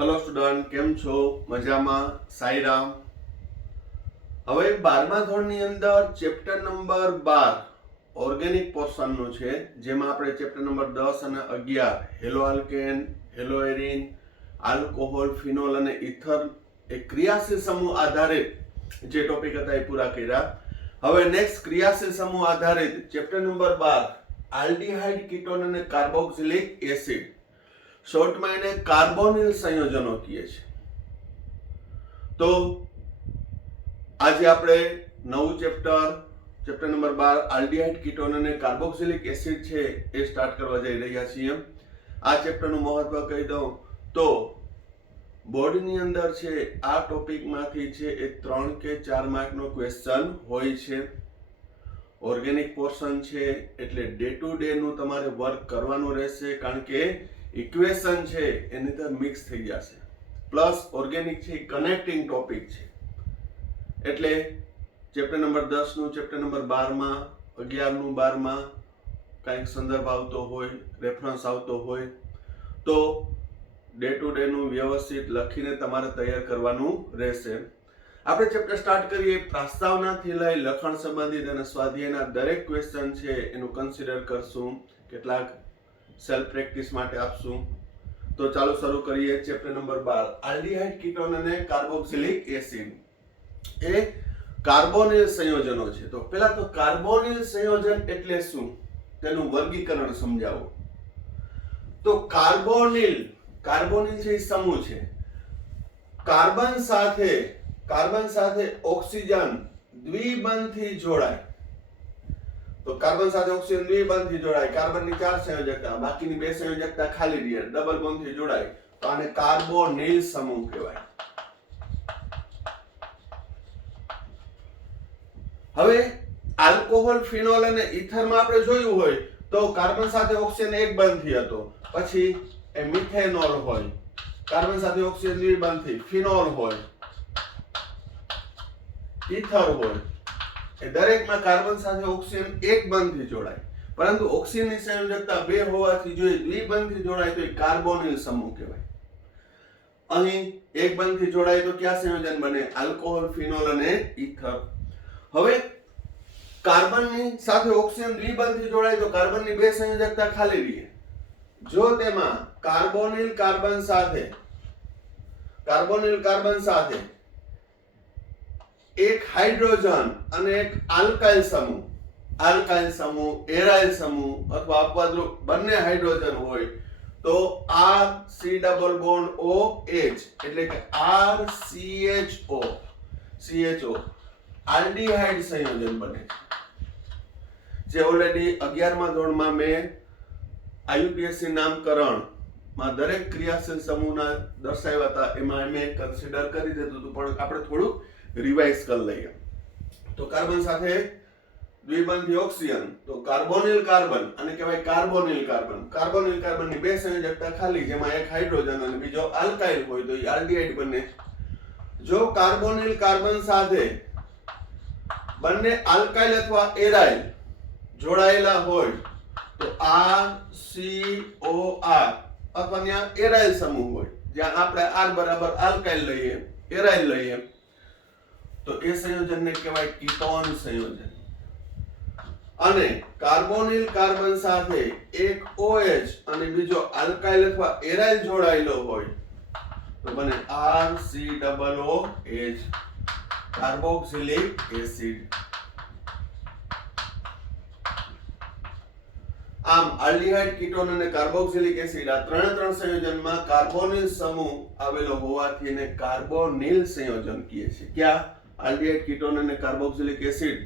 Hello student, કેમ છો? મજામાં? સાઈરામ. હવે 12મા ધોરણની અંદર ચેપ્ટર નંબર 12 ઓર્ગેનિક પોર્શનનું છે, જેમાં આપણે ચેપ્ટર નંબર 10 અને 11 hello alkane, hello arene, alcohol, phenol અને ઇથર એ ક્રિયાશીલ સમૂહ આધારિત જે ટોપિક હતા એ પૂરા કર્યા. હવે નેક્સ્ટ ક્રિયાશીલ સમૂહ આધારિત ચેપ્ટર નંબર 12 આલ્ડીહાઇડ, કીટોન અને કાર્બોક્સિલિક એસિડ, શોર્ટમાં એને કાર્બોનિલ સંયોજનો કહીએ છીએ. તો આજે આપણે નવું ચેપ્ટર નંબર 12 આલ્ડીહાઇડ, કીટોન અને કાર્બોક્સિલિક એસિડ છે એ સ્ટાર્ટ કરવા જઈ રહ્યા છીએ. આ ચેપ્ટરનું મહત્વ કહી દઉં તો બોર્ડની અંદર છે આ ટોપિકમાંથી છે એ 3 કે 4 માર્કનો ક્વેશ્ચન હોય છે. ઓર્ગેનિક પોર્શન છે એટલે ડે ટુ ડે નું તમારે વર્ક કરવાનું રહેશે, કારણ કે ઇક્વેશન છે એની અંદર મિક્સ થઈ જશે. પ્લસ ઓર્ગેનિક છે કનેક્ટિંગ ટોપિક છે, એટલે ચેપ્ટર નંબર 10 નું ચેપ્ટર નંબર 12 માં, 11 નું 12 માં કંઈક સંદર્ભ આવતો હોય, રેફરન્સ આવતો હોય તો ડે ટુ ડે નું વ્યવસ્થિત લખીને તમારે તૈયાર કરવાનું રહેશે. આપણે ચેપ્ટર સ્ટાર્ટ કરીએ. પ્રસ્તાવનાથી લઈ લખાણ સંબંધિત અને સ્વાધ્યાયના દરેક ક્વેશ્ચન છે એનું કન્સિડર કરશું, કેટલાક સેલ્ફ પ્રેક્ટિસ માટે આપશું. તો ચાલો શરૂ કરીએ. ચેપ્ટર નંબર 12 આલ્ડીહાઇડ, કીટોન અને કાર્બોક્સિલિક એસિડ એ કાર્બોનિલ સંયોજનો છે. તો પહેલા તો કાર્બોનિલ સંયોજન એટલે શું તેનું વર્ગીકરણ સમજાવો. તો કાર્બોનિલ છે સમૂહ છે. કાર્બન સાથે ઓક્સિજન દ્વિબંધથી જોડાય. તો કાર્બન સાથે ઓક્સિજન દ્વિબંધથી જોડાય. કાર્બનની 4 સંયોજકતા, બાકીની 2 સંયોજકતા ખાલી રહે, ડબલ બોન્ડથી જોડાય તો આને કાર્બોનિલ સમૂહ કહેવાય. હવે આલ્કોહોલ, ફિનોલ અને ઇથરમાં આપણે જોયું હોય તો કાર્બન સાથે ઓક્સિજન એક બંધથી હતો, પછી એ મિથેનોલ હોય, કાર્બન સાથે ઓક્સિજન દ્વિબંધથી, ફિનોલ હોય, ઇથર હોય, એ દરેકમાં કાર્બન સાથે ઓક્સિજન એક બંધથી જોડાય. પરંતુ ઓક્સિજનની સંયોજકતા 2 હોવાથી જો દ્વિબંધથી જોડાય તો એ કાર્બોનિલ સમૂહ કહેવાય. અહીં એક બંધથી જોડાય તો કયા સંયોજન બને? આલ્કોહોલ, ફિનોલ અને ઇથર. હવે કાર્બનની સાથે ઓક્સિજન દ્વિબંધથી જોડાય તો કાર્બનની 2 સંયોજકતા ખાલી રહે. જો તેમાં કાર્બોનિલ કાર્બન સાથે એક હાઇડ્રોજન અને એક આલ્કાઇલ સમૂહ, એરાઇલ સમૂહ અથવા અપવાદરૂપ બંને હાઇડ્રોજન હોય તો RC ડબલ બોન્ડ OH એટલે કે RCHO આલ્ડીહાઇડ સંયોજન બને છે. જે ઓલરેડી 11મા ધોરણમાં મેં IUPAC નામકરણમાં દરેક ક્રિયાશીલ સમૂહના દર્શાવ્યા હતા, એમાં મેં કન્સિડર કરી દીધું હતું, પણ આપણે થોડું રિવાઇઝ કરી લઈએ. તો કાર્બન સાથે દ્વિબંધી ઓક્સિજન તો કાર્બોનિલ કાર્બન અને કહેવાય કાર્બોનિલ કાર્બનની 2 સંયોજકતા ખાલી, જેમાં એક હાઇડ્રોજન અને બીજો આલ્કાઇલ હોય તો એ આલ્ડીહાઇડ બને. જો કાર્બોનિલ કાર્બન સાથે બંને આલ્કાઇલ અથવા એરાઇલ જોડાયેલા હોય તો RCOR અથવા ત્યાં એરાઇલ સમૂહ હોય, જ્યાં આપણે R બરાબર આલ્કાઇલ લઈએ, એરાઇલ લઈએ તો એ સંયોજનને કહેવાય કીટોન સંયોજન. અને કાર્બોનિલ કાર્બન સાથે એક OH અને બીજો આલ્કાઇલ અથવા એરાઇલ જોડાયેલો હોય તો બને RCOOH કાર્બોક્સિલિક એસિડ. આમ આલ્ડીહાઇડ, કીટોન અને કાર્બોક્સિલિક એસિડ આ ત્રણ સંયોજનમાં કાર્બોનિલ સમૂહ આવેલો હોવાથી એને કાર્બોનિલ સંયોજન કહીએ છીએ. ક્યાં? આલ્ડીહાઇડ, કીટોન અને કાર્બોક્સિલિક એસિડ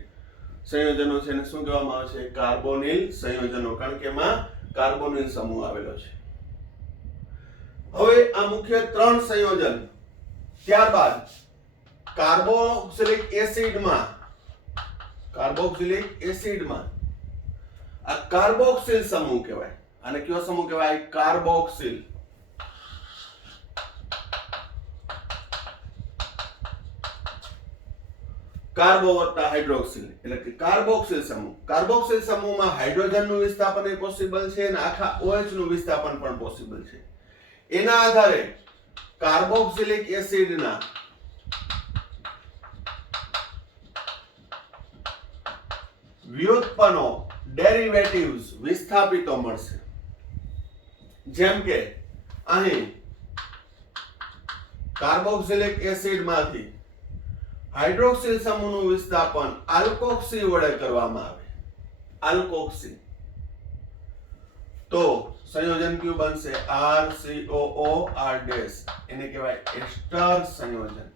સંયોજનો છે એને શું કહેવામાં આવે છે? કાર્બોનિલ સંયોજનો, કારણ કે એમાં કાર્બોનિલ સમૂહ આવેલો છે. હવે આ મુખ્ય 3 સંયોજન. ત્યારબાદ કાર્બોક્સિલિક એસિડમાં આ કાર્બોક્સિલ સમૂહ કહેવાય. અને કયો સમૂહ કહેવાય? કાર્બોક્સિલ. કાર્બો વત્તા હાઇડ્રોક્સિલ એટલે કે કાર્બોક્સિલ સમૂહમાં હાઇડ્રોજનનું વિસ્થાપન એ પોસિબલ છે અને આખા OH નું વિસ્થાપન પણ પોસિબલ છે. એના આધારે કાર્બોક્સિલિક એસિડના વ્યુત્પન્નો ડેરિવેટિવ્સ વિસ્થાપિતો મળશે. જેમ કે અહીં કાર્બોક્સિલિક એસિડમાંથી હાઇડ્રોક્સિલ સમૂહનું વિસ્થાપન આલ્કોક્સી વડે કરવામાં આવે. આલ્કોક્સી તો સંયોજન કયું બનશે? RCOOR એને કહેવાય એસ્ટર સંયોજન.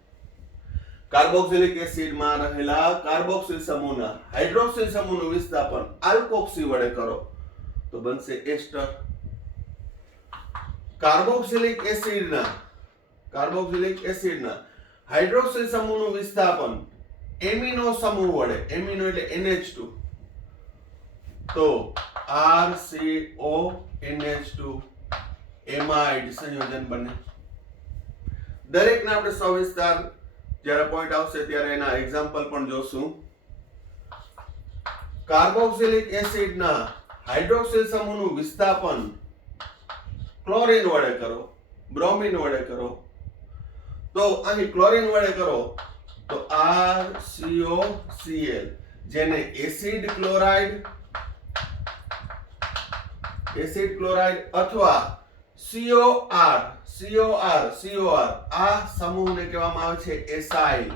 કાર્બોક્સિલિક એસિડમાં રહેલા કાર્બોક્સિલ સમૂહના હાઇડ્રોક્સિલ સમૂહનું વિસ્થાપન આલ્કોક્સી વડે કરો તો બનશે એસ્ટર. કાર્બોક્સિલિક એસિડના હાઇડ્રોક્સિલ સમૂહનું વિસ્થાપન એમિનો સમૂહ વડે, એમિનો એટલે NH2, તો RCONH2 એમાઇડ સંયોજન બને. દરેકને આપણે સવિસ્તાર જ્યારે પોઈન્ટ આવશે ત્યારે એના એક્ઝામ્પલ પણ જોશું. કાર્બોક્સિલિક એસિડના હાઇડ્રોક્સિલ સમૂહનું વિસ્થાપન ક્લોરીન વડે કરો, બ્રોમિન વડે કરો, તો અહીં ક્લોરીન વડે કરો તો RCOCl, જેને એસિડ ક્લોરાઇડ અથવા COR આ સમૂહને કહેવામાં આવે છે એસાઇલ.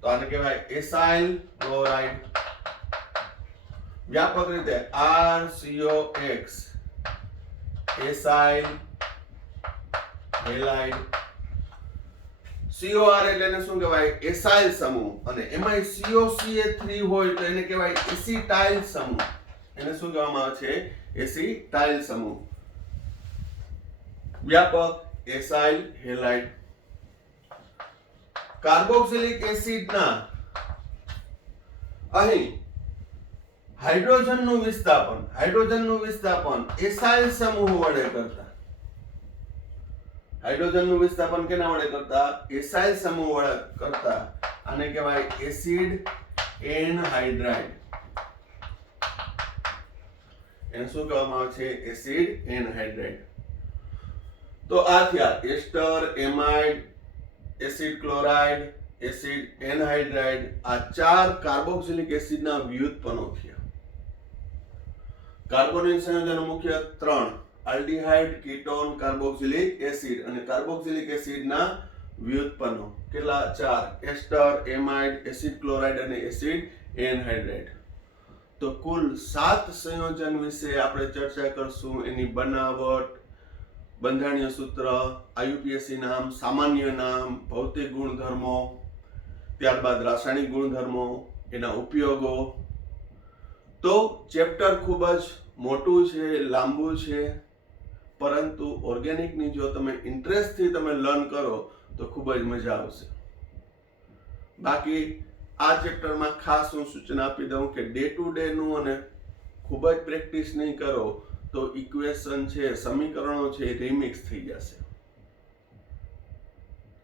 તો આને કહેવાય એસાઇલ ક્લોરાઇડ. વ્યાપક રીતે RCOX એસાઇલ હેલાઇડ. COR એટલે એને શું કહેવાય? એસાઇલ સમૂહ. અને એમાં COCH3 હોય તો એને કહેવાય એસિટાઇલ સમૂહ. એને શું કહેવામાં આવે છે? એસિટાઇલ સમૂહ. વ્યાપક એસાઇલ હેલાઇડ. કાર્બોક્સિલિક એસિડના અહીં હાઇડ્રોજનનું વિસ્થાપન એસાઇલ સમૂહ વડે કરતા. હાઇડ્રોજનનું વિસ્થાપન કેના વડે કરતા? એસાઇલ સમૂહ વડે કરતા. આને કહેવાય એસિડ એનહાઇડ્રાઇડ. એને શું કહેવામાં આવે છે? Acid anhydride. તો આ થયા ester, amide, acid chloride, acid anhydride. આ 4 કાર્બોક્સિલિક એસિડના વ્યુત્પન્નો થયા. કાર્બોનિલ સંયોજનો મુખ્ય 3: આલ્ડીહાઇડ, કીટોન, કાર્બોક્સિલિક એસિડ. અને કાર્બોક્સિલિક એસિડના વ્યુત્પન્નો કેટલા? 4: એસ્ટર, એમાઇડ, એસિડ ક્લોરાઇડ અને એસિડ એનહાઇડ્રાઇડ. તો કુલ 7 સંયોજન વિશે આપણે ચર્ચા કરશું. એની બનાવટ, બંધારણીય સૂત્ર, IUPAC નામ, સામાન્ય નામ, ભૌતિક ગુણધર્મો, ત્યારબાદ રાસાયણિક ગુણધર્મો, એના ઉપયોગો. તો ચેપ્ટર ખૂબ જ મોટું છે, લાંબુ છે, પરંતુ ઓર્ગેનિકની જો તમે ઇન્ટરેસ્ટથી તમે લર્ન કરો તો ખૂબ જ મજા આવશે. બાકી આ ચેપ્ટરમાં ખાસ હું સૂચના આપી દઉં કે ડે ટુ ડે નું અને ખૂબ જ પ્રેક્ટિસ નહીં કરો તો ઇક્વેશન છે, સમીકરણો છે, રિમિક્સ થઈ જશે.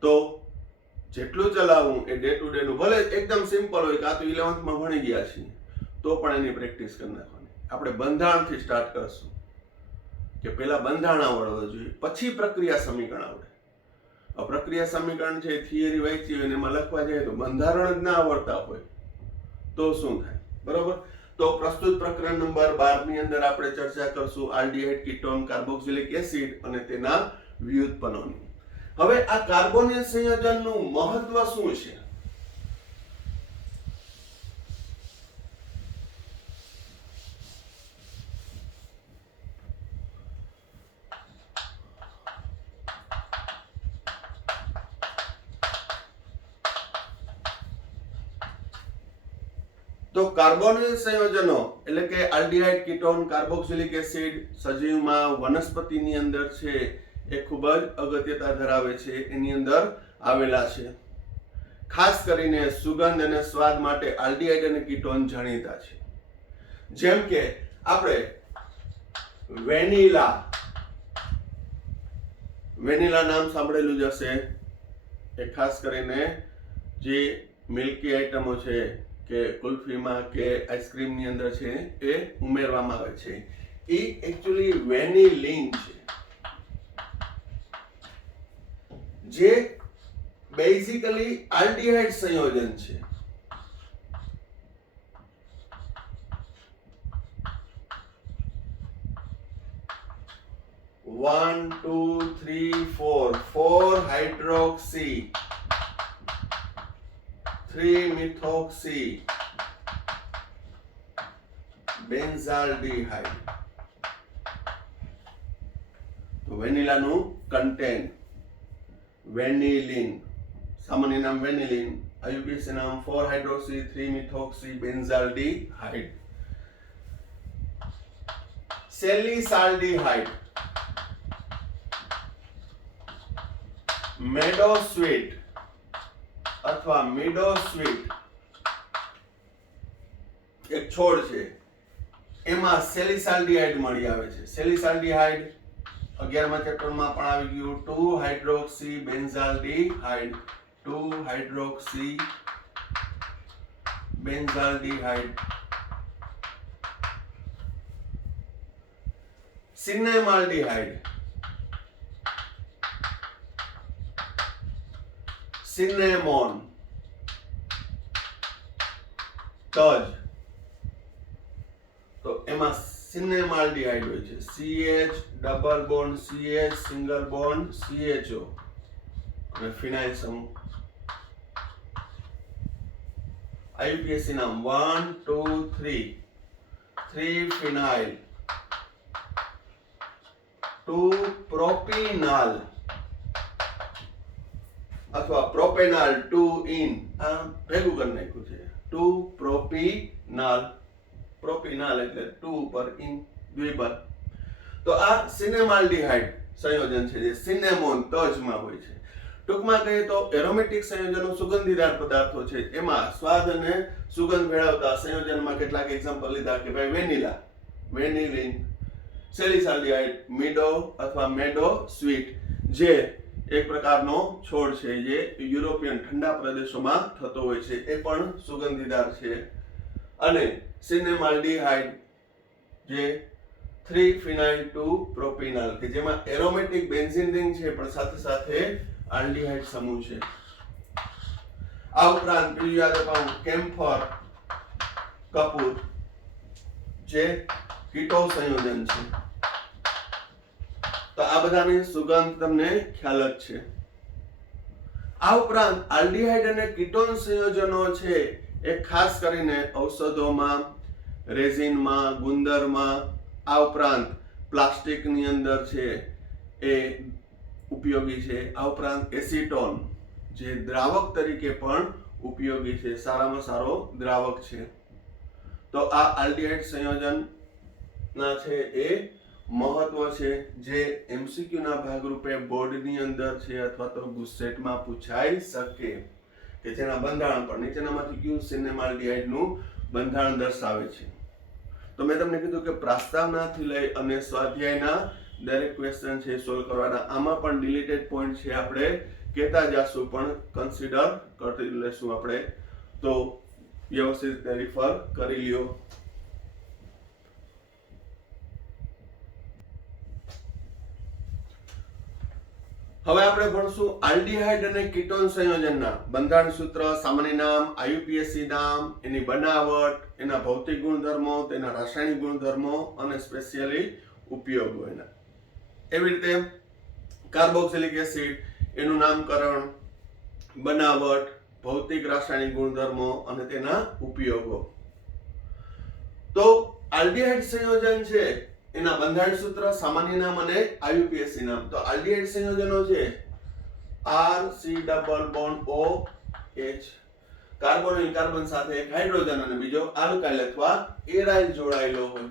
તો જેટલું ચલાવવું એ ડે ટુ ડે નું, ભલે એકદમ સિમ્પલ હોય કે આ તો 11th માં ભણી ગયા છીએ, તો પણ એની પ્રેક્ટિસ કરી નાખવાની. આપણે બંધારણથી સ્ટાર્ટ કરશું કે પહેલા બંધારણ આવડવા જોઈએ, પછી પ્રક્રિયા સમીકરણ આવડે. પ્રક્રિયા સમીકરણ છે, થિયરી વાંચી હોય એમાં લખવા જાય તો બંધારણ જ ના આવડતા હોય તો શું થાય? બરોબર. તો પ્રસ્તુત પ્રકરણ નંબર 12 ની અંદર આપણે ચર્ચા કરશું આલ્ડીહાઇડ, કીટોન, કાર્બોક્સિલિક એસિડ અને તેના વ્યુત્પન્નોની. હવે આ કાર્બોનિલ સંયોજનનું મહત્વ શું છે? તો કાર્બોનિલ સંયોજનો એટલે કે આલ્ડીહાઇડ, કીટોન, કાર્બોક્સિલિક એસિડ સજીવમાં, વનસ્પતિની અંદર છે એ ખૂબ જ અગત્યતા ધરાવે છે. એની અંદર આવેલા છે. ખાસ કરીને સુગંધ અને સ્વાદ માટે આલ્ડીહાઇડ અને કીટોન જાણીતા છે. જેમ કે આપણે વેનીલા નામ સાંભળેલું જ હશે. એ ખાસ કરીને જે મિલ્કી આઇટમો છે કે કુલ્ફીમાં કે આઈસ્ક્રીમની અંદર છે એ ઉમેરવામાં આવે છે. એ એકચ્યુઅલી વેનિલિન છે. જે બેઝિકલી આલ્ડીહાઇડ સંયોજન છે. 1 2 3 4 4 હાઇડ્રોક્સી 3 મિથોક્સી બેન્ઝાલ્ડીહાઇડ. તો વેનિલાનું કન્ટેન્ટ વેનિલિન, સામાન્ય નામ વેનિલિન, IUPAC નામ 4 હાઇડ્રોક્સી 3 મિથોક્સી બેન્ઝાલ્ડીહાઇડ. સેલિસાલ્ડીહાઇડ, મેડોસ્વીટ અથવા મિડોસ્વીટ એક છોડ છે, એમાં સેલિસાલ્ડીહાઇડ મળી આવે છે. સેલિસાલ્ડીહાઇડ 11મા ચેપ્ટરમાં પણ આવી ગયું. 2 હાઇડ્રોક્સી બેન્ઝાલ્ડીહાઇડ, 2 હાઇડ્રોક્સી બેન્ઝાલ્ડીહાઇડ. સિનેમાલ્ડીહાઇડ, સિનેમોન, તજ, તો એમાં સિનેમાલ્ડીહાઇડ હોય છે. CH double bond CH single bond CHO અને ફિનાઇલ સમૂહ. IUPAC નામ 1 2 3 3 ફિનાઇલ, 2 પ્રોપિનાલ અથવા પ્રોપેનાલ 2 ઇન, આ ભેગું કરી નાખ્યું છે. 2 પ્રોપિનાલ, પ્રોપિનાલ એટલે 2 પર ઇન દ્વિપદ. તો આ સિનેમાલ્ડીહાઇડ સંયોજન છે જે સિનેમોન તજમાં હોય છે. ટૂંકમાં કહીએ તો એરોમેટિક સંયોજનો સુગંધીદાર પદાર્થો છે. એમાં સ્વાદ અને સુગંધ મેળવતા સંયોજનમાં કેટલાક એક્ઝામ્પલ લીધા કે ભાઈ વેનિલા, વેનિલિન, સેલિસાલ્ડીહાઇડ, મિડો અથવા મેડો સ્વીટ જે એક પ્રકારનો છોડ છે જે યુરોપિયન ઠંડા પ્રદેશોમાં થતો હોય છે, એ પણ સુગંધીદાર છે. અને સિનેમાલ્ડીહાઇડ જે 3 ફિનાઇલ 2 પ્રોપિનાલ કે જેમાં એરોમેટિક બેન્ઝીન રિંગ છે પણ સાથે સાથે આલ્ડીહાઇડ સમૂહ છે. આ ઉપરાંત બીજું યાદ અપાવું, કેમ્ફર, કપૂર જે કીટો સંયોજન છે. તો આ બધાની સુગંધ તમને ખ્યાલ જ છે. આ ઉપરાંત આલ્ડીહાઇડ અને કીટોન સંયોજનો છે એ ખાસ કરીને ઔષધોમાં, રેઝિનમાં, ગુંદરમાં, આ ઉપરાંત પ્લાસ્ટિકની અંદર છે એ ઉપયોગી છે. આ ઉપરાંત એસિટોન જે દ્રાવક તરીકે પણ ઉપયોગી છે, સારામાં સારો દ્રાવક છે. તો આ આલ્ડીહાઇડ સંયોજનના છે એ મહત્વ છે જે MCQ ના ભાગરૂપે બોર્ડની અંદર છે અથવા તો ગુસ્સેટમાં પૂછાઈ શકે કે જેના બંધારણ પર નીચેનામાંથી કયું સિનેમાલ્ડીહાઇડનું બંધારણ દર્શાવે છે. તો મેં તમને કીધું કે પ્રાસ્તાવનાથી લઈ અને સ્વાધ્યાયના દરેક ક્વેશ્ચન છે સોલ્વ કરવાના. આમાં પણ ડિલીટેડ પોઈન્ટ છે આપણે કહેતા જાશું પણ કન્સિડર કરી લેશું આપણે, તો વ્યવસ્થિત રીતે રિફર કરી લ્યો. હવે આપણે ભણશું આલ્ડીહાઇડ અને કીટોન સંયોજનના બંધારણ સૂત્ર, સામાન્ય નામ, IUPAC નામ, એની બનાવટ, એના ભૌતિક ગુણધર્મો, તેના રાસાયણિક ગુણધર્મો અને સ્પેશિયલી ઉપયોગો એના. એવી રીતે કાર્બોક્સિલિક એસિડ, એનું નામકરણ, બનાવટ, ભૌતિક રાસાયણિક ગુણધર્મો અને તેના ઉપયોગો. તો આલ્ડીહાઇડ સંયોજન છે એના બંધારણ સૂત્ર, સામાન્ય નામ અને IUPAC નામ. તો આલ્ડીહાઇડ સંયોજનો છે RC double bond OH, carbonyl carbon સાથે એક હાઇડ્રોજન અને બીજો આલ્કાઇલ અથવા એરાઇલ જોડાયેલો હોય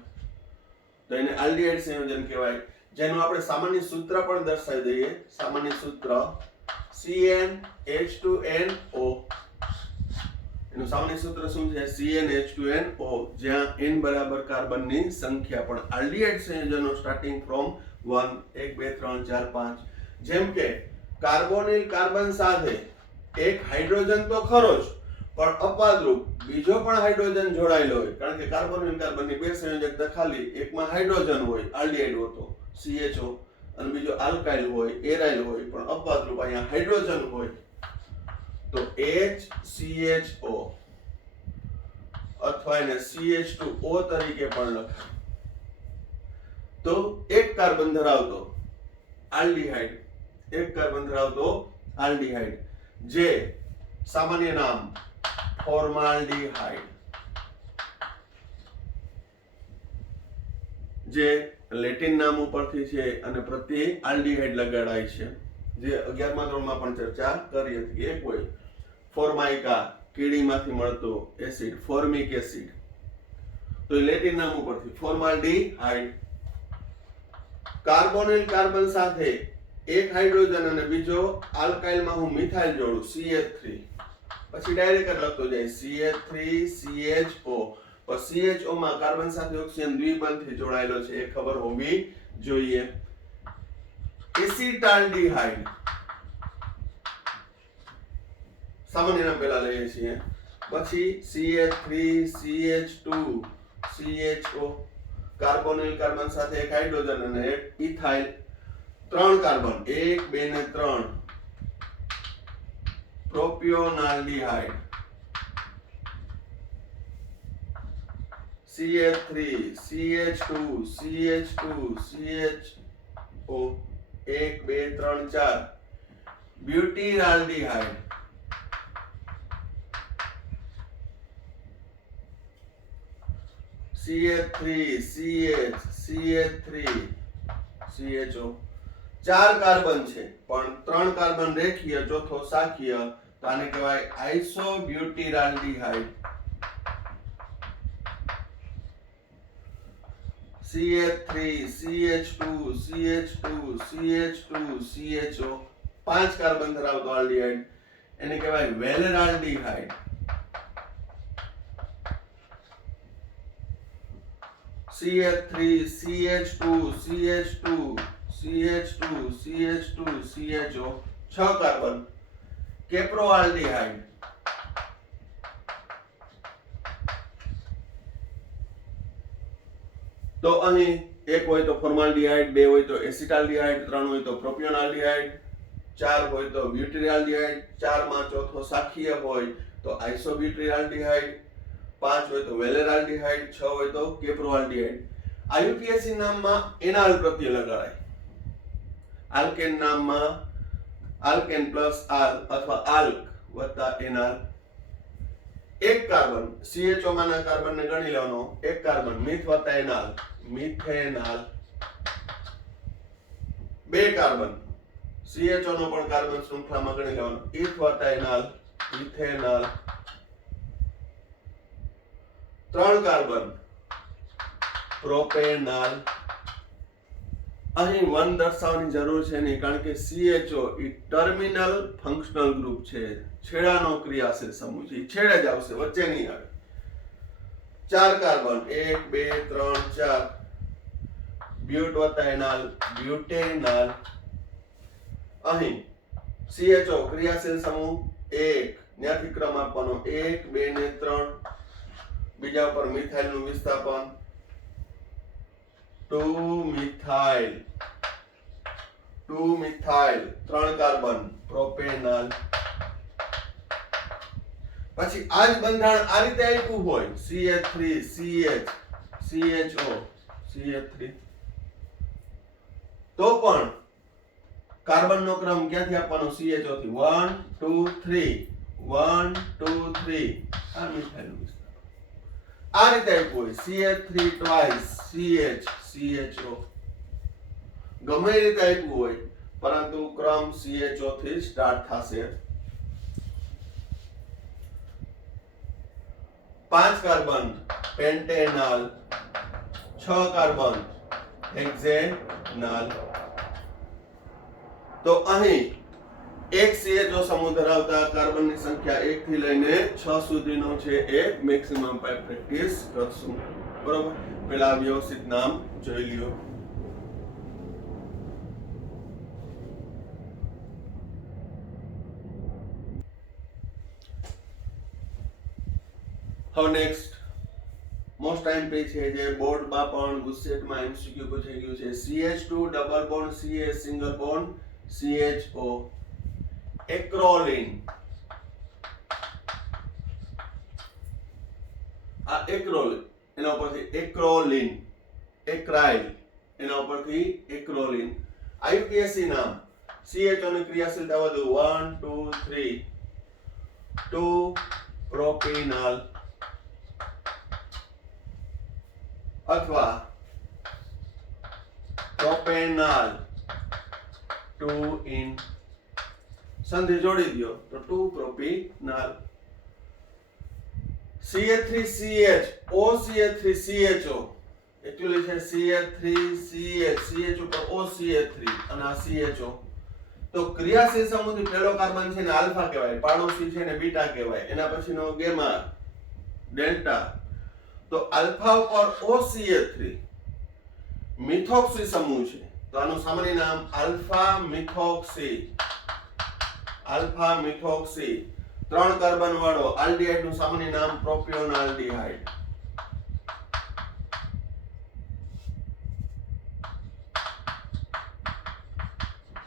તો એને આલ્ડીહાઇડ સંયોજન કહેવાય. જેનું આપણે સામાન્ય સૂત્ર પણ દર્શાવી દઈએ. સામાન્ય સૂત્ર CnH2nO. એનું સામાન્ય સૂત્ર શું છે? CnH2nO, જ્યાં n બરાબર કાર્બનની સંખ્યા. પણ આલ્ડીહાઇડ સંયોજનો સ્ટાર્ટિંગ ફ્રોમ 1 1 2 3 4 5. જેમ કે કાર્બોનિલ કાર્બન સાથે એક હાઇડ્રોજન તો ખરો જ, પણ અપાદરૂપ બીજો પણ હાઇડ્રોજન જોડાયેલો હોય, કારણ કે કાર્બોનિલ કાર્બનની બે સંયોજકતા ખાલી એકમાં હાઇડ્રોજન હોય, આલ્ડીહાઇડ હોતો CHO, અને બીજો આલ્કાઇલ હોય, એરાઇલ હોય, પણ અપવાદ રૂપ અહીંયા હાઇડ્રોજન હોય તો HCHO અથવા એને CH2O તરીકે પણ લખાય. તો એક કાર્બન ધરાવતો આલ્ડીહાઇડ, એક કાર્બન ધરાવતો આલ્ડીહાઇડ જે સામાન્ય નામ ફોર્માલ્ડીહાઇડ, જે લેટિન નામ ઉપરથી છે અને પ્રત્યે આલ્ડીહાઇડ લગાડાય છે, જે 11મા ધોરણમાં પણ ચર્ચા કરી હતી. એક હોય ફોર્માઇકા, કીડીમાંથી મળતો એસિડ, ફોર્મિક એસિડ, તો એ લેટિન નામ ઉપરથી ફોર્માલ્ડીહાઇડ. કાર્બોનિલ કાર્બન સાથે એક હાઇડ્રોજન અને બીજો આલ્કાઇલમાં હું મિથાઇલ જોડું CH3, પછી ડાયરેક્ટ જ લખતો જાય CH3CHO. પણ CHO માં કાર્બન સાથે ઓક્સિજન દ્વિબંધથી જોડાયેલો છે એ ખબર હોવી જોઈએ. એસિટાલ્ડીહાઇડ સામાન્ય નામ પહેલા લઈએ છીએ, પછી CH3CH2CHO, કાર્બોનિલ કાર્બન સાથે એક હાઇડ્રોજન અને એક ઇથાઇલ, 3 કાર્બન, 1 2 ને 3, પ્રોપિયોનાલ્ડીહાઇડ. CH3 CH2 CH2 CHO, 1 2 3 4, બ્યુટીરાલ્ડીહાઇડ. CH3 CH CH3 CHO, 4 carbon છે પણ 3 કાર્બન રેખીય, ચોથો શાખીય, તો આને કહેવાય આઇસોબ્યુટીરાલ્ડીહાઇડ. CH3 CH2 CH2 CH2 CHO, 5 carbon ધરાવતો આલ્ડીહાઇડ, એને કહેવાય વેલેરાલ્ડીહાઇડ. CH3 CH2 CH2 CH2 CH2 CHO, 6 carbon, કેપ્રોઆલ્ડીહાઇડ. તો અહીં એક હોય તો ફોર્માલ્ડીહાઇડ, 2 હોય તો એસિટાલ્ડીહાઇડ, 3 હોય તો પ્રોપિયોનાલ્ડીહાઇડ, 4 હોય તો બ્યુટીરાલ્ડીહાઇડ, 4 માં ચોથો શાખીય હોય તો આઇસોબ્યુટીરાલ્ડીહાઇડ, 5 હોય તો વેલેરાલ્ડીહાઇડ, 6 હોય તો કેપ્રોઆલ્ડીહાઇડ. IUPAC નામમાં એનાલ પ્રત્યય લગાડાય. આલ્કેન નામમાં આલ્કેન પ્લસ આલ અથવા આલ્ક વત્તા એનાલ. એક કાર્બન CHO માના કાર્બનને ગણી લેવાનો, એક કાર્બન મિથ વત્તા એનાલ, મિથેનાલ. 2 કાર્બન CHO નો પણ કાર્બન શૃંખલામાં ગણી લેવાનો, ઇથ વત્તા એનાલ, ઇથેનાલ. 3 કાર્બન પ્રોપેનાલ. અહીં 1 દર્શાવવાની જરૂર છે નહીં, કારણ કે CHO એ ટર્મિનલ ફંક્શનલ ગ્રુપ છે, છેડાનો ક્રિયાશીલ સમૂહ છે, છેડે જ આવશે, વચ્ચે નહીં આવે. 4 કાર્બન 1 2 3 4, બ્યુટ વત્તા એનાલ, બ્યુટેનાલ. અહીં CHO ક્રિયાશીલ સમૂહ 1, ત્યાંથી ક્રમ આપવાનો 1 2 ને 3, બીજા ઉપર મિથાઇલ નું વિસ્થાપન 2 મિથાઇલ, 3 કાર્બન પ્રોપેનાલ. પછી આ જ બંધારણ આ રીતે આપ્યું હોય CH3 CH CHO CH3, તો પણ કાર્બન નો ક્રમ ક્યાંથી આપવાનો? CHO થી 1 2 3 1 2 3, આ મિથાઇલ નું વિસ્થાપન આ રીતે આપ્યું હોય. CH3 twice CH CHO, ગમે રીતે આપ્યું હોય પરંતુ ક્રમ CHO થી સ્ટાર્ટ થશે. 5 કાર્બન પેન્ટેનાલ, 6 કાર્બન હેક્ઝેનાલ. તો અહીં એક CHO સમૂહ ધરાવતા કાર્બનની સંખ્યા 1 થી લઈને 6 સુધીનો છે એ મેક્સિમમ પાઈ પ્રેક્ટિસ કરશું. બરોબર, પેલા વ્યવસ્થિત નામ જોઈ લ્યો. હવે નેક્સ્ટ મોસ્ટ આઈએમપી છે જે બોર્ડમાં પણ ગુસ્સેટમાં એમસીક્યુ પૂછાઈ ગયું છે. CH2 double bond CH single bond CHO એક્રોલિન. આ એક્રોલિન એના ઉપરથી એક્રોલિન, એક્રાઇલ એના ઉપરથી એક્રોલિન. IUPAC નામ CHO ની ક્રિયાશીલતા વધુ 1 2 3 2 પ્રોપિનલ અથવા પ્રોપેનલ 2 ઇન સંધિ જોડી દો તો 2 પ્રોપિનલ. CH3CH OCH3CHO एक्चुअली છે CH3CH CH ઉપર OCH3 અને આ CHO. તો ક્રિયાશીલ સમૂહથી પહેલો કાર્બન છે ને આલ્ફા કહેવાય, પાડોશી છે ને બીટા કહેવાય, એના પછીનો ગેમા, ડેલ્ટા. તો આલ્ફા ઉપર OCH3 મિથોક્સી સમૂહ છે તો આનું સામાન્ય નામ alpha methoxy. Alpha methoxy 3 carbon વાળો આલ્ડીહાઇડ નું સામાન્ય નામ પ્રોપિયોનાલ્ડીહાઇડ.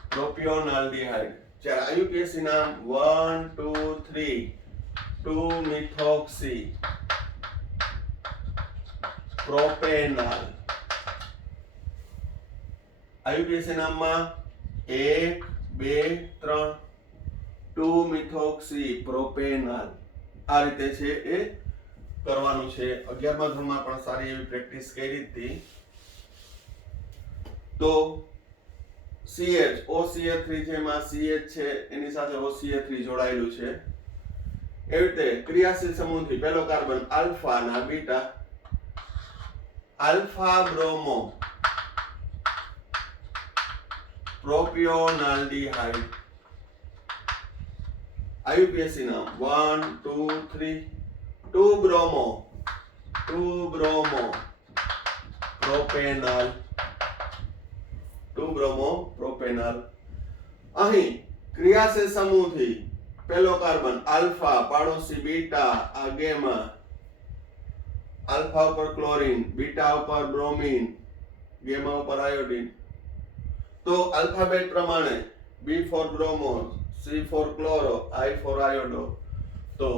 પ્રોપિયોનાલ્ડીહાઇડ. ચાર IUPAC નામ 1 2 3 2 મિથોક્સી પ્રોપેનલ. IUPAC નામમાં 1 2 3 2 મિથોક્સી પ્રોપેનલ. આ રીતે છે એ કરવાનું છે. 11મા ધોરણમાં પણ સારી એવી પ્રેક્ટિસ કરી હતી. તો CH OCH3 છે એમાં CH છે એની સાથે OCH3 જોડાયેલું છે. એવી રીતે ક્રિયાશીલ સમૂહથી પહેલો કાર્બન આલ્ફા ના બીટા, આલ્ફા બ્રોમો પ્રોપિયોનાલ્ડીહાઇડ. IUPAC નામ 1 2 3 2 બ્રોમો પ્રોપેનલ 2 બ્રોમો પ્રોપેનલ. અહીં ક્રિયાશીલ સમૂહથી પહેલો કાર્બન આલ્ફા, પાડોશી બીટા, આ ગેમા, આલ્ફા ઉપર ક્લોરીન, બીટા ઉપર બ્રોમીન, ગેમા ઉપર આયોડીન. તો આલ્ફાબેટ પ્રમાણે B for bromo, C for chloro, I for iodo. તો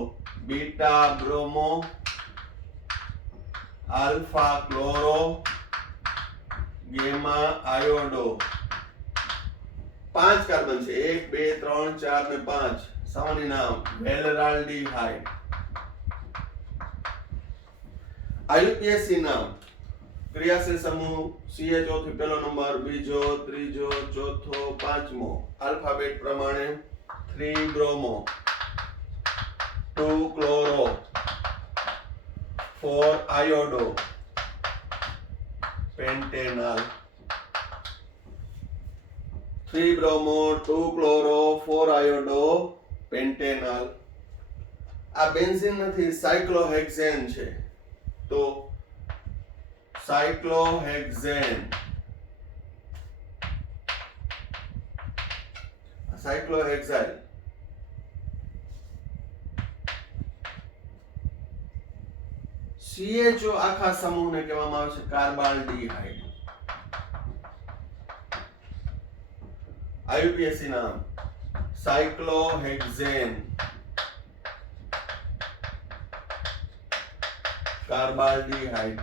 beta bromo, alpha chloro, gamma iodo. 5 carbon છે 1 2 3 4 ને 5. સામાન્ય નામ વેલરાલ્ડીહાઇડ. IUPAC નામ ક્રિયાશીલ સમૂહ CHO થી પહેલો નંબર, બીજો, ત્રીજો, ચોથો, પાંચમો. આલ્ફાબેટ પ્રમાણે 3 bromo 2 chloro 4 iodo pentanal. 3 bromo 2 chloro 4 iodo pentanal. આ બેન્ઝીન નથી, સાયક્લોહેક્ઝેન છે. તો સાયક્લોહેક્ઝેન, સાયક્લોહેક્સાઇલ. CHO આખા સમૂહને કહેવામાં આવે છે કાર્બાલ્ડીહાઇડ. IUPAC નામ સાયક્લોહેક્ઝેન કાર્બાલ્ડીહાઇડ.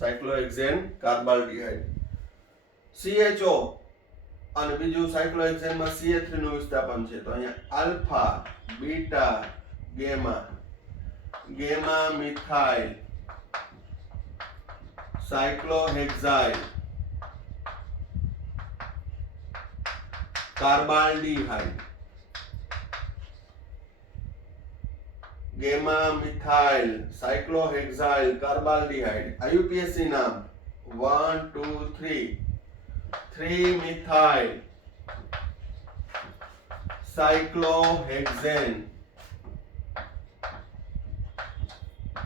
સાયક્લોહેક્ઝેન કાર્બાલ્ડીહાઇડ. CHO અને બીજું સાયક્લોહેક્ઝેનમાં CH3 નું વિસ્થાપન છે. તો અહીંયા alpha, beta, gamma, gamma methyl cyclohexyl carbaldehyde. Gamma methyl cyclohexyl carbaldehyde. IUPAC નામ 1 2 3 3 મિથાઇલ સાયક્લોહેક્સેન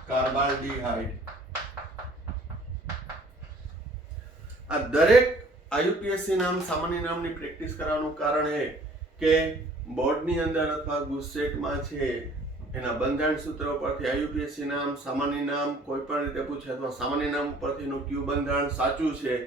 કાર્બાલ્ડીહાઇડ. આ દરેક IUPAC નામ સામાન્ય નામની પ્રેક્ટિસ કરવાનું કારણ એ કે બોર્ડની અંદર અથવા ગુસ્સેટમાં છે એના બંધારણ સૂત્ર પરથી આઈયુપીએસસી નામ, સામાન્ય નામ કોઈ પણ રીતે પૂછે અથવા સામાન્ય નામ પરથીનું કયું બંધારણ સાચું છે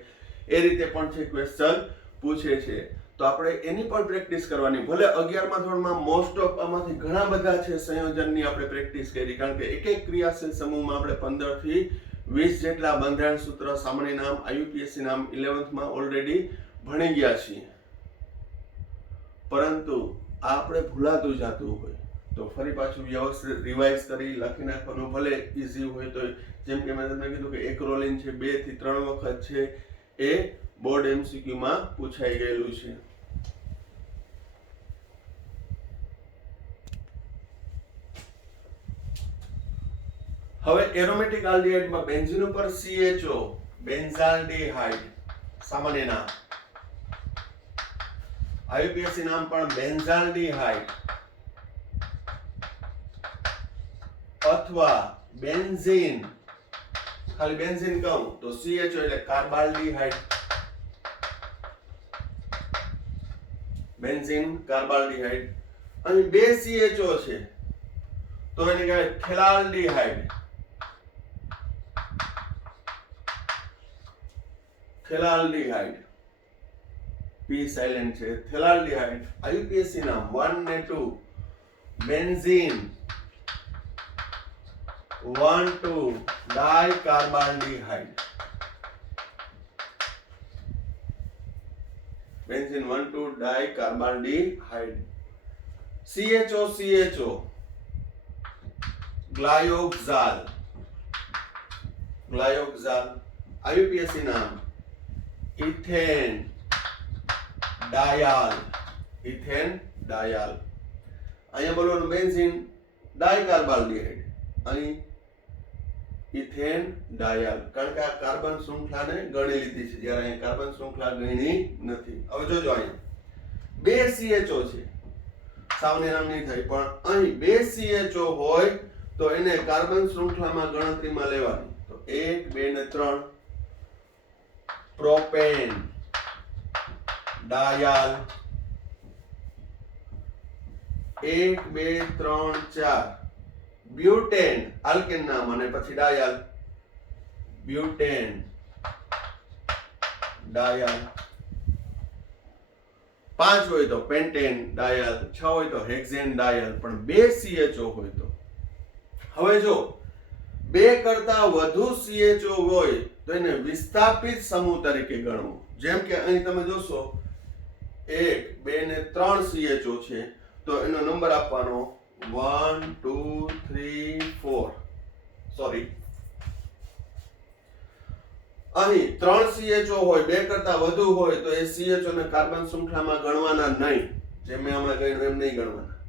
એ રીતે પણ છે ક્વેશ્ચન પૂછે છે. તો આપણે એની પણ પ્રેક્ટિસ કરવાની. ભલે 11મા ધોરણમાં મોસ્ટ ઓફ આમાંથી ઘણા બધા છે સંયોજનની આપણે પ્રેક્ટિસ કરી, કારણ કે એક એક ક્રિયાશીલ સમૂહમાં આપણે 15 થી 20 જેટલા બંધારણ સૂત્ર, સામાન્ય નામ, આઈયુપીએસસી નામ 11થમાં ઓલરેડી ભણી ગયા છીએ. પરંતુ આ આપણે ભૂલાતું જતું હોય તો ફરી પાછું વ્યવસ્થિત રિવાઇઝ કરી લખી નાખવાનું. ભલે ઇઝી હોય તો, જેમ કે મેં તમને કીધું કે એક રોલિંગ છે, 2 થી 3 વખત છે, એ બોર્ડ MCQ માં પૂછાઈ ગયેલું છે. હવે એરોમેટિક આલ્ડિહાઇડમાં બેન્ઝીન ઉપર CHO, બેન્ઝાલ્ડિહાઇડ સામાન્ય નામ, આઈયુપીએસસી નામ પણ બેન્ઝાલ્ડિહાઇડ અથવા બેન્ઝીન, ખાલી બેન્ઝીન કહું તો CHO એટલે કાર્બાલ્ડિહાઇડ, બેન્ઝીન કાર્બાલ્ડિહાઇડ. અહીં 2 CHO છે તો એને કહેવાય થેલાલ્ડિહાઇડ, થેલાલ્ડિહાઇડ, P સાઇલેન્ટ છે, થેલાલ્ડિહાઇડ. આઈયુપીએસસી નામ 1 ને 2, બેન્ઝીન 1,2 ડાઇકાર્બાલ્ડિહાઇડ, બેન્ઝીન 1,2 ડાઇકાર્બાલ્ડિહાઇડ. CHO ગ્લાયોક્ઝાલ, ગ્લાયોક્ઝાલ. આઈયુપીએસસી નામ ઇથેન ડાયાલ, ઇથેન ડાયાલ. અહીંયા બોલવાનું બેન્ઝીન ડાઇકાર્બાલ્ડિહાઇડ, અહીં ઇથેન ડાયાલ, કારણ કે આ કાર્બન શૃંખલાને ગણી લીધી છે, જ્યારે અહીંયા કાર્બન શૃંખલા ગણી નથી. હવે જોજો, અહીંયા 2 CHO છે, સામાન્ય નામ નહીં થાય, પણ અહીં 2 CHO હોય તો એને કાર્બન શૃંખલામાં ગણતરીમાં લેવાની. તો 1, 2 ને 3 પ્રોપેન ડાયાલ, 1, 2, 3, 4 બ્યુટેન, આલ્કેન નામ અને પછી ડાયાલ, બ્યુટેન ડાયાલ. 5 હોય તો પેન્ટેન ડાયાલ, 6 હોય તો હેક્ઝેન ડાયાલ, પણ 2 CHO હોય તો. હવે જો 2 કરતા વધુ CHO હોય તો એને વિસ્થાપિત સમૂહ તરીકે ગણવું. જેમ કે અહીં તમે જોશો 1, 2 ને 3 CHO છે તો એનો નંબર આપવાનો 1, 2, 3, 4. સોરી, અહીં 3 CHO હોય, 2 કરતા વધુ હોય તો એ CHO ને કાર્બન શૃંખલામાં ગણવાના નહીં. જેમ મેં હમણાં કહ્યું એમ નહીં ગણવાના,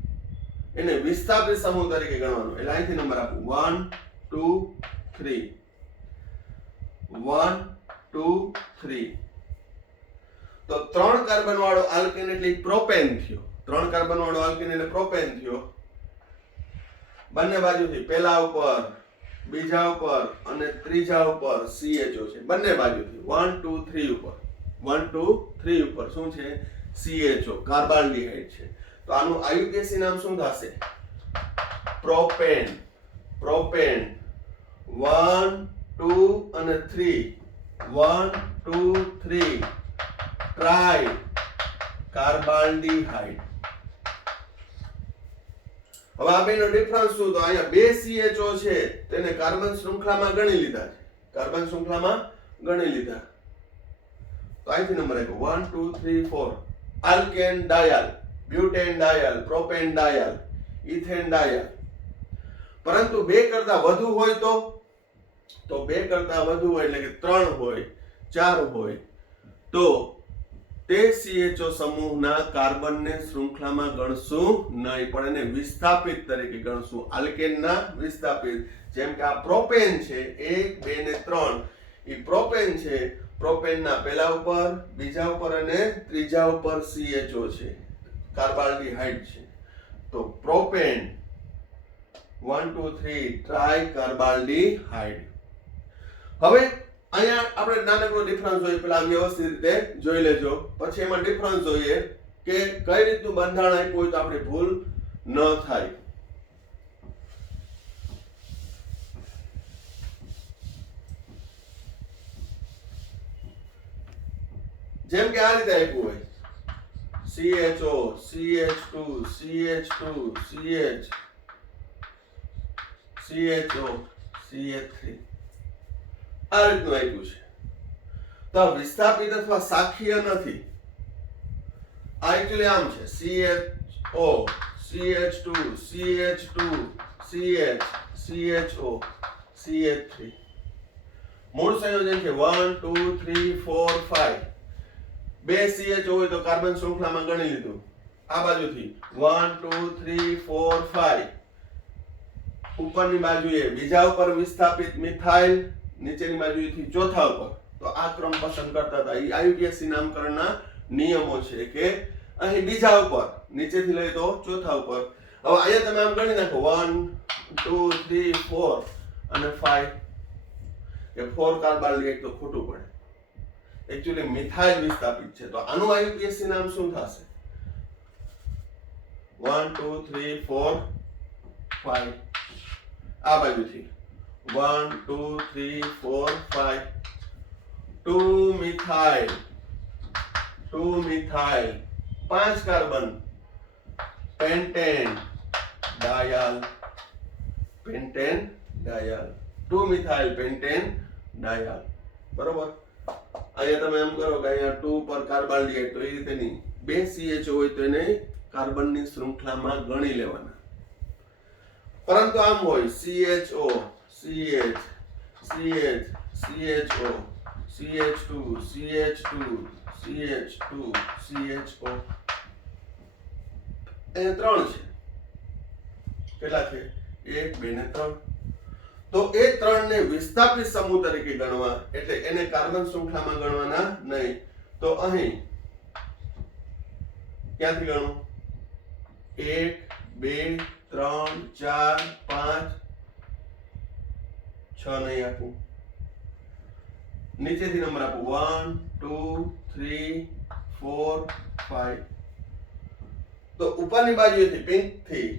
એને વિસ્થાપિત સમૂહ તરીકે ગણવાનું. એટલે અહીંથી નંબર આપું 1, 2, 3, 1, 2, 3. તો 3 કાર્બન વાળો આલ્કેન એટલે પ્રોપેન થયો. 3 કાર્બન વાળો આલ્કેન એટલે પ્રોપેન થયો. બંને બાજુથી, પહેલા ઉપર, બીજા ઉપર અને ત્રીજા ઉપર CHO છે, બંને બાજુથી 1, 2, 3 ઉપર, 1, 2, 3 ઉપર શું છે? CHO, કાર્બાલ્ડિહાઇડ છે. તો આનું આઈયુપીએસસી નામ શું થશે? પ્રોપેન. પ્રોપેન 1, 2 અને 3, 1, 2, 3 ટ્રાય કાર્બાલ્ડિહાઇડ. હવે આ બેનો ડિફરન્સ શું? તો અહીંયા 2 CHO છે તેને કાર્બન શૃંખલામાં ગણી લીધા છે, કાર્બન શૃંખલામાં ગણી લીધા. તો અહીંથી નંબર આપ્યો 1, 2, 3, 4. Alkane dial, butane dial, propane dial, ethane dial. પરંતુ 2 કરતા વધુ હોય તો 2 કરતા વધુ હોય એટલે કે 3 હોય, 4 હોય તો તે CHO સમૂહના કાર્બનને શૃંખલામાં ગણશું નહીં, પણ એને વિસ્થાપિત તરીકે ગણશું. આલ્કેનના વિસ્થાપિત. જેમ કે આ પ્રોપેન છે, 1, 2 ને 3 એ પ્રોપેન છે. પ્રોપેનના પહેલા ઉપર, બીજા ઉપર અને ત્રીજા ઉપર CHO છે, કાર્બાલ્ડિહાઇડ છે. તો પ્રોપેન 1, 2, 3 ટ્રાય કાર્બાલ્ડિહાઇડ. હવે અહીંયા આપણે નાનકડો ડિફરન્સ જોઈએ, પેલા વ્યવસ્થિત રીતે જોઈ લેજો, પછી એમાં ડિફરન્સ જોઈએ કે કઈ રીતનું બંધારણ આપ્યું હોય તો આપણે ભૂલ ન થાય. જેમ કે આ રીતે આપ્યું હોય CHO CH2 CH2 CH CHO CH3 આ રીતનું આપ્યું છે. તો વિસ્થાપિત અથવા સાખીય નથી. આ એકચ્યુઅલી આમ છે CHO CH2 CH2 CH CHO CH3 મૂળ સંયોજન છે 1 2 3 4 5. બે CHO હોય તો કાર્બન શૃંખલામાં ગણી લીધું. આ બાજુથી 1 2 3 4 5 ઉપરની બાજુએ બીજા ઉપર વિસ્થાપિત મિથાઇલ, નીચેની બાજુએથી ચોથા ઉપર. તો આ ક્રમ પસંદ કરતા હતા. એ IUPAC નામકરણના નિયમો છે કે અહીં બીજા ઉપર, નીચેથી લઈ તો ચોથા ઉપર. હવે અહીંયા તમે આમ ગણી નાખો 1 2 3 4 અને 5. એ 4 કાર્બાલ્ડિહાઇડ તો ખોટું પડે. એકચ્યુઅલી મિથાઇલ વિસ્થાપિત છે. તો આનું IUPAC નામ શું થશે? 1 2 3 4 5. આ બાજુથી 1 2 3 4 5 2 methyl 5 carbon pentane dial 2 methyl pentane dial. બરોબર. અહીંયા તમે એમ કરો કે અહીંયા 2 પર કાર્બાલ્ડિહાઇડ, તો એ રીતે નહીં. બે CHO હોય તો એને કાર્બનની શૃંખલામાં ગણી લેવાના. પરંતુ આમ હોય CHO CH CH CHO CH2 CH2 CH2 CHO. એ 3 છે. કેટલા છે? 1 2 ને 3. તો એ 3 ને વિસ્થાપિત સમૂહ તરીકે ગણવા, એટલે એને કાર્બન શૃંખલામાં ગણવાના નહીં. તો અહીં ક્યાંથી ગણવું? 1 2 3 4 5 6 નહીં આપું. નીચેથી નંબર આપું 1 2 3 4 5. તો ઉપરની બાજુએથી પિંક થી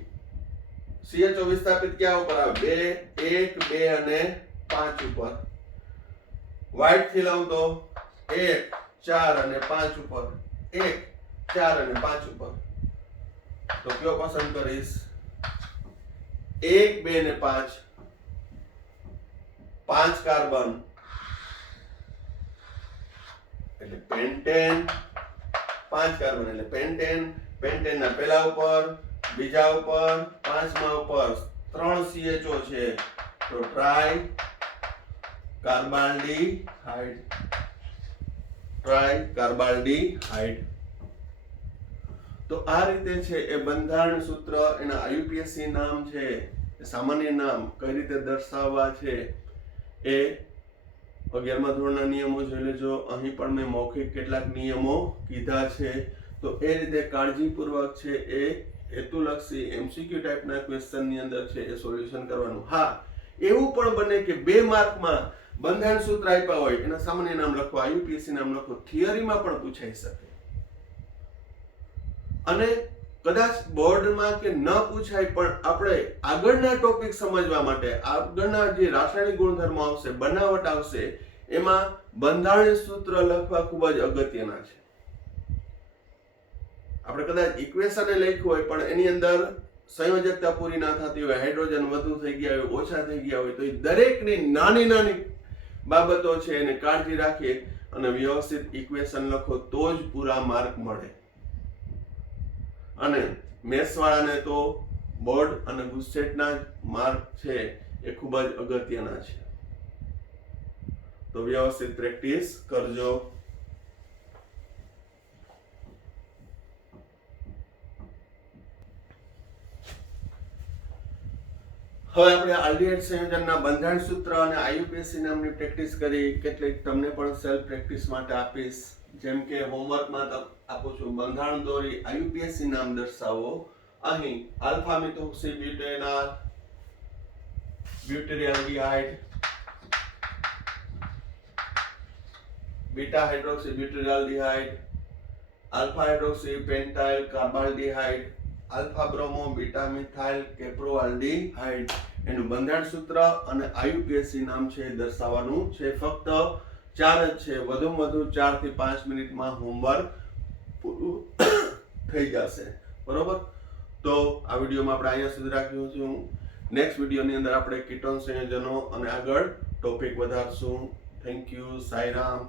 CHO વિસ્થાપિત ક્યાં ઉપર આવે? 2 1 2 અને 5 ઉપર. વ્હાઇટ થી લઉં તો 1 4 અને 5 ઉપર. 1 4 અને 5 ઉપર. તો કયો પસંદ કરીશ? 1 2 ને 5. 5 કાર્બન એટલે પેન્ટેન. 5 કાર્બન એટલે પેન્ટેન. પેન્ટેન ના પહેલા ઉપર, બીજા ઉપર, પાંચમા ઉપર 3 CHO છે, તો ટ્રાય કાર્બાલ્ડિહાઇડ. તો આ રીતે છે એ બંધારણ સૂત્ર, એના IUPAC નામ છે, સામાન્ય નામ કઈ રીતે દર્શાવવા છે એ 11મા ધોરણના નિયમો જોઈ લેજો. અહીં પણ મેં મૌખિક કેટલાક નિયમો કીધા છે. તો એ રીતે કાળજીપૂર્વક છે એ હેતુલક્ષી MCQ ટાઈપના ક્વેશ્ચનની અંદર છે એ સોલ્યુશન કરવાનું. હા, એવું પણ બને કે 2 માર્કમાં બંધારણ સૂત્ર આપ્યા હોય, એના સામાન્ય નામ લખો, IUPAC નામ લખો, થિયરીમાં પણ પૂછાઈ શકે. અને કદાચ બોર્ડમાં કે ન પૂછાય પણ આપણે આગળના ટોપિક સમજવા માટે, આગળના જે રાસાયણિક ગુણધર્મો આવશે, બનાવટ આવશે, એમાં બંધારણીય સૂત્ર લખવા ખૂબ જ અગત્યના છે. આપણે કદાચ ઇક્વેશન લખ્યું હોય પણ એની અંદર સંયોજકતા પૂરી ના થતી હોય, હાઇડ્રોજન વધુ થઈ ગયા હોય, ઓછા થઈ ગયા હોય, તો એ દરેકની નાની નાની બાબતો છે એને કાળજી રાખીએ અને વ્યવસ્થિત ઇક્વેશન લખો તો જ પૂરા માર્ક મળે. અને મેથ્સ વાળાને તો બોર્ડ અને ગુસ્સેટના માર્ક છે એ ખૂબ જ અગત્યના છે. તો વ્યવસ્થિત પ્રેક્ટિસ કરજો. હવે આપણે આલ્ડીહાઇડ સંયોજનના બંધારણ સૂત્ર અને IUPAC નામની પ્રેક્ટિસ કરી. કેટલીક તમને પણ સેલ્ફ પ્રેક્ટિસ માટે આપીશ. જેમ કે હોમવર્કમાં આપું છું, બંધારણ દોરી IUPAC નામ દર્શાવો. અહીં alpha methoxy butanol, butyraldehyde, beta hydroxy butyraldehyde, alpha hydroxy pentyl carbaldehyde, alpha bromo beta methyl caproaldehyde. એનું બંધારણ સૂત્ર અને IUPAC નામ છે દર્શાવવાનું છે. ફક્ત 4 જ છે, વધુમાં વધુ 4 થી 5 મિનિટમાં હોમવર્ક પૂરું થઈ જશે. બરોબર, તો આ વિડીયોમાં આપણે અહીંયા સુધી રાખ્યું છું. નેક્સ્ટ વિડીયોની અંદર આપણે કીટોન સંયોજનો અને આગળ ટોપિક વધારશું. Thank you. સાંઈરામ.